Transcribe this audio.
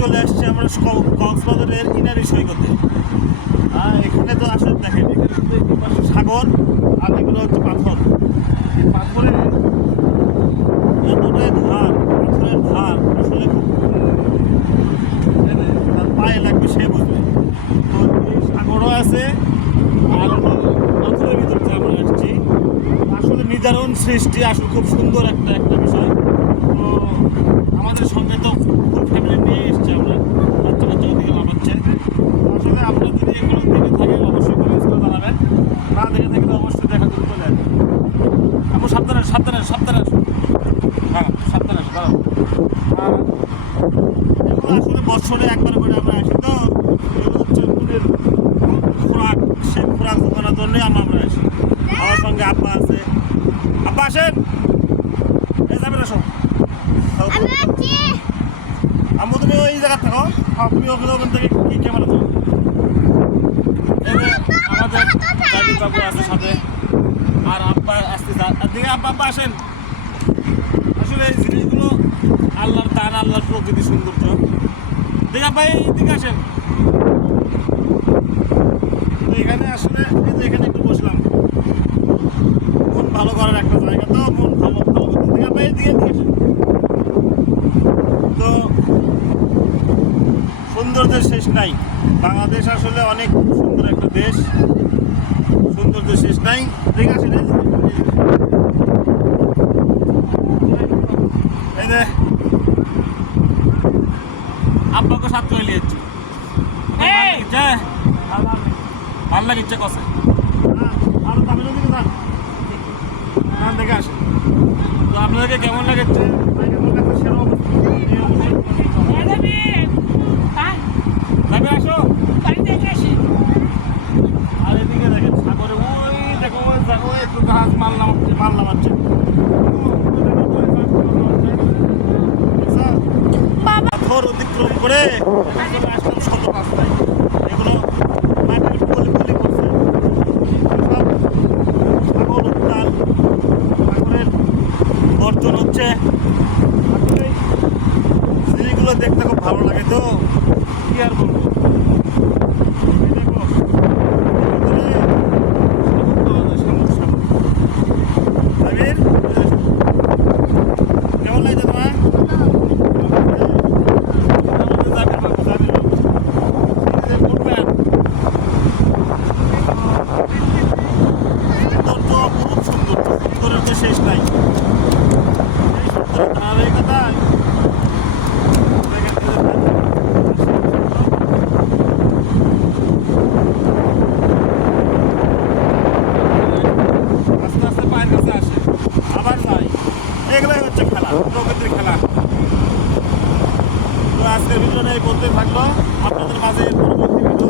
চলে আসছি আমরা কক্সবাজারের ইনারি সৈকতে। আর এখানে তো আসলে দেখেন, এখানে এই পাশে সাগর, আর এগুলো হচ্ছে পাথর। এই পাথরে এতটাই ধার, পাথরের ধার আসলে তার পায়ে লাগবে সে বুঝবে। তো এই সাগরও আছে, আর পাথরের ভিতর দিয়ে আমরা আসছি, আসলে নির্ধারণ সৃষ্টি, আসলে খুব সুন্দর একটা একটা বিষয়। আমাদের সঙ্গে তো ফুল ফ্যামিলি নিয়ে এসছি আমরা। বাচ্চা বাচ্চা ওদিকে লাফাচ্ছে আসলে আপনারা যদি এগুলো দেখে থাকেন অবশ্যই কমেন্টস করে জানাবেন। না দেখে থাকলে অবশ্যই দেখা করতে চলে আসবেন আমরা সাবধানে সাবধানে সাবধানে হ্যাঁ সাবধানে দাঁড়াও। এগুলো আসলে বছরে একবার করে আমরা আসি তো। এগুলো হচ্ছে খোরাক, সেই খোরাক জোগানোর জন্যই আমরা আমরা আসি। আমার সঙ্গে আব্বা আছে। আব্বা আসেন এই যাবেন আসো আমি তুমি ওই জায়গা থাকো। আর তুমি ওখানে ওখান থেকে কি ক্যামেরা তো আমাদের জাবির বাবু আছে সাথে আর আব্বা আসতে দিকে আব্বা আব্বা আসেন। আসলে এই জিনিসগুলো আল্লাহর দান, আল্লাহর প্রকৃতি সৌন্দর্য। দিকে আব্বা, এই দিকে আসেন। এখানে আসলে এই যে এখানে একটু বসলাম। মন ভালো করার একটা জায়গা তো, মন ভালো ভালো করতে দিকে আব্বা, এই দিকে আসেন। তো সৌন্দর্যের শেষ নাই। বাংলাদেশ আসলে অনেক সুন্দর একটা দেশ। সৌন্দর্যের শেষ নাই। ঠিক আছে? এই যে আব্বাকে সাথে যাচ্ছি। ভালো আরও না দেখে আসে তো আপনাদেরকে কেমন লাগছে কেমন লাগছে সেরকম এই অবশ্যই comment জানাবেন। যাবে আসো আর এদিকে দেখেন সাগরে ওই দেখো ওই দেখো জাহাজ মাল নামাচ্ছে মাল নামাচ্ছে পাথর অতিক্রম করে চলে আসলাম শত রাস্তায়। এগুলো মাটির পলি পলি করছে সাগর উত্তাল সাগরের গর্জন হচ্ছে। জিনিসগুলো দেখতে খুব ভালো লাগে তো। কি আর বলব এই দেখো ভিতরে শামুক পাওয়া যায়, শামুক, শামুক। আবির, কেমন লাগছে তোমার আমাদের জাবির বাবু, জাবির বাবু। এই যে ফুটপ্যান। সৌন্দর্য, অপরূপ সৌন্দর্য। সৌন্দর্যের তো শেষ নাই এই সৌন্দর্যের ধারাবাহিকতায় আস্তে আস্তে পায়ের কাছে আসে আবার যাই এগুলোই হচ্ছে খেলা প্রকৃতির খেলা তো আজকের ভিডিওটা এই পর্যন্তই থাকল। আপনাদের মাঝে পরবর্তী ভিডিও